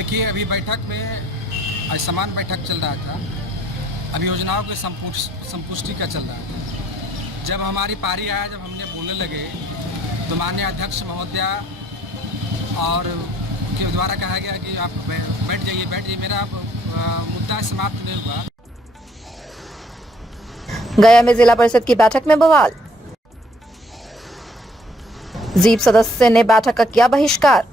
देखिए, अभी बैठक में समान बैठक चल रहा था। अभी योजनाओं के संपुष्टि का चल रहा था। जब हमारी पारी आया, जब हमने बोलने लगे तो माननीय अध्यक्ष महोदया और के द्वारा कहा गया कि आप बैठ जाइए। मेरा मुद्दा समाप्त नहीं हुआ। गया में जिला परिषद की बैठक में बवाल। जीप सदस्य ने बैठक का किया बहिष्कार।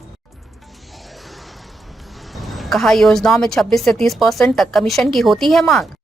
कहा योजनाओं में 26 से 30% तक कमीशन की होती है मांग।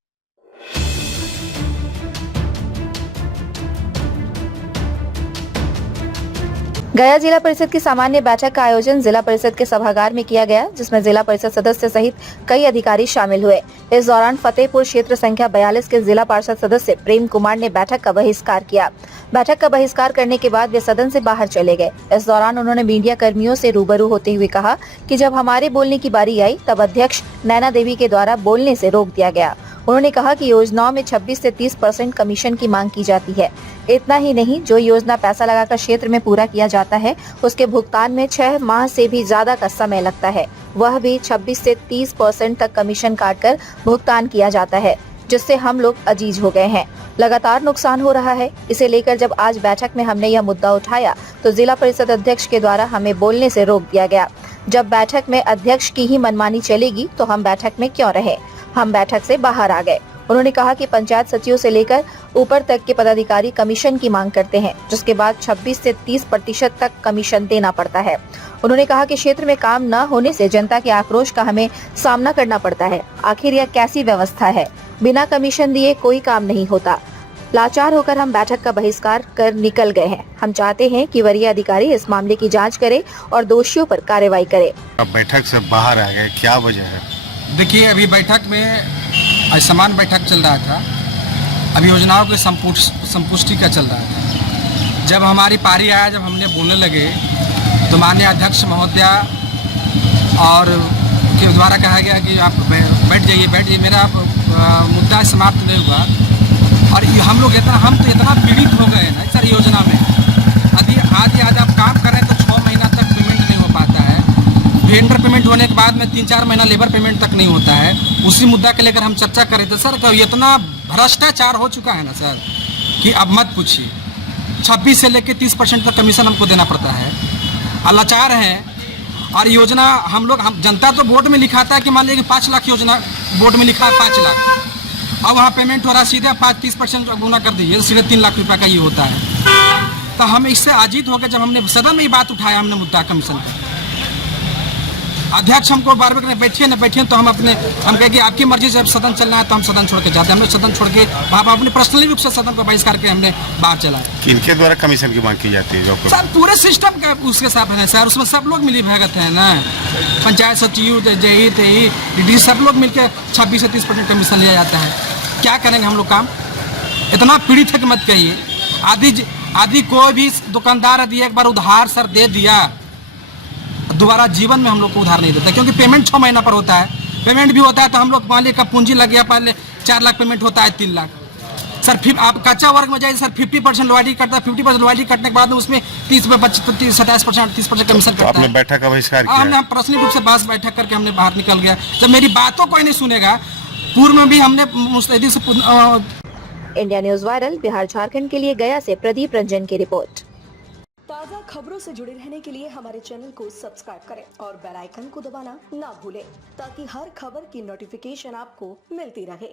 गया जिला परिषद की सामान्य बैठक का आयोजन जिला परिषद के सभागार में किया गया, जिसमें जिला परिषद सदस्य सहित कई अधिकारी शामिल हुए। इस दौरान फतेहपुर क्षेत्र संख्या 42 के जिला पार्षद सदस्य प्रेम कुमार ने बैठक का बहिष्कार किया। बैठक का बहिष्कार करने के बाद वे सदन से बाहर चले गए। इस दौरान उन्होंने मीडिया कर्मियों से रूबरू होते हुए कहा कि जब हमारे बोलने की बारी आई तब अध्यक्ष नैना देवी के द्वारा बोलने से रोक दिया गया। उन्होंने कहा कि योजनाओं में 26 से 30% कमीशन की मांग की जाती है। इतना ही नहीं, जो योजना पैसा लगाकर क्षेत्र में पूरा किया जाता है उसके भुगतान में 6 माह से भी ज्यादा का समय लगता है, वह भी 26 से 30% तक कमीशन काटकर भुगतान किया जाता है, जिससे हम लोग अजीज हो गए हैं। लगातार नुकसान हो रहा है। इसे लेकर जब आज बैठक में हमने यह मुद्दा उठाया तो जिला परिषद अध्यक्ष के द्वारा हमें बोलने से रोक दिया गया। जब बैठक में अध्यक्ष की ही मनमानी चलेगी तो हम बैठक में क्यों रहे? हम बैठक से बाहर आ गए। उन्होंने कहा कि पंचायत सचिव से लेकर ऊपर तक के पदाधिकारी कमीशन की मांग करते हैं, जिसके बाद 26 से 30% तक कमीशन देना पड़ता है। उन्होंने कहा कि क्षेत्र में काम न होने से जनता के आक्रोश का हमें सामना करना पड़ता है। आखिर यह कैसी व्यवस्था है? बिना कमीशन दिए कोई काम नहीं होता। लाचार होकर हम बैठक का बहिष्कार कर निकल गए हैं। हम चाहते हैं कि वरीय अधिकारी इस मामले की जाँच करे और दोषियों पर कार्रवाई करे। बैठक से बाहर आ गए, क्या वजह है? देखिए, अभी बैठक में समान बैठक चल रहा था। अभी योजनाओं के संपुष्टि का चल रहा था। जब हमारी पारी आया, जब हमने बोलने लगे तो माननीय अध्यक्ष महोदया और के द्वारा कहा गया कि आप बैठ जाइए। मेरा मुद्दा समाप्त नहीं हुआ। और हम लोग इतना पीड़ित हो गए ना सर योजना में। आदि आप काम कर रहे हैं तो 6 महीना तक पेमेंट नहीं हो पाता है। वेंडर पेमेंट होने के बाद में 3-4 महीना लेबर पेमेंट तक नहीं होता है। उसी मुद्दा के लेकर हम चर्चा कर रहे थे सर। तो इतना भ्रष्टाचार हो चुका है ना सर कि अब मत पूछिए। 26 से लेकर 30% तक कमीशन हमको देना पड़ता है। लाचार हैं। और योजना हम जनता तो बोर्ड में लिखाता है कि मान लीजिए कि 5 लाख योजना बोर्ड में लिखा है 5 लाख। अब वहाँ पेमेंट हो रहा है सीधे 30% गुना कर दीजिए, सीधे 3 लाख रुपये का ये होता है। तो हम इससे आजित हो गए। जब हमने सदन में ये बात उठाया, हमने मुद्दा कमीशन का, अध्यक्ष हमको बार बार बैठिए तो हम कहे कि आपकी मर्जी से जब सदन चलना है तो हम सदन छोड़ के जाते हैं। हमने सदन छोड़ के वहाँ अपने पर्सनली रूप से सदन को बहिष्कार करके हमने बाहर चला। किनके द्वारा कमीशन की मांग की जाती है? सर पूरे सिस्टम का उसके साथ है सर। उसमें सब लोग मिली भगत है ना, पंचायत सचिव, जेई, सब लोग मिलकर 26 से 30% कमीशन लिया जाता है। क्या करेंगे हम लोग काम? इतना पीड़ित है कि मत कहिए। आदि कोई भी दुकानदार यदि एक बार उधार सर दे दिया, दोबारा जीवन में हम लोग को उधार नहीं देता, क्योंकि पेमेंट 6 महीना पर होता है। पेमेंट भी होता है तो हम लोग मान लीजिए का पूंजी लग गया, पहले 4 लाख पेमेंट होता है 3 लाख सर। फिर आप कच्चा वर्ग में जाइए सर, 50% लॉयल्टी कटता है। 50% लॉयल्टी कटने के बाद में उसमें 27%, 30% कमीशन कटता है। आपने बैठक का बहिष्कार किया? हमने पर्सनली रूप से बस बैठक करके हमने बाहर निकल गया। जब मेरी बातों कोई नहीं सुनेगा, पूर्व में भी हमने मुस्तैदी से। India news viral Bihar Jharkhand के लिए गया से प्रदीप रंजन की रिपोर्ट। ताज़ा खबरों से जुड़े रहने के लिए हमारे चैनल को सब्सक्राइब करें और बेल आइकन को दबाना ना भूलें, ताकि हर खबर की नोटिफिकेशन आपको मिलती रहे।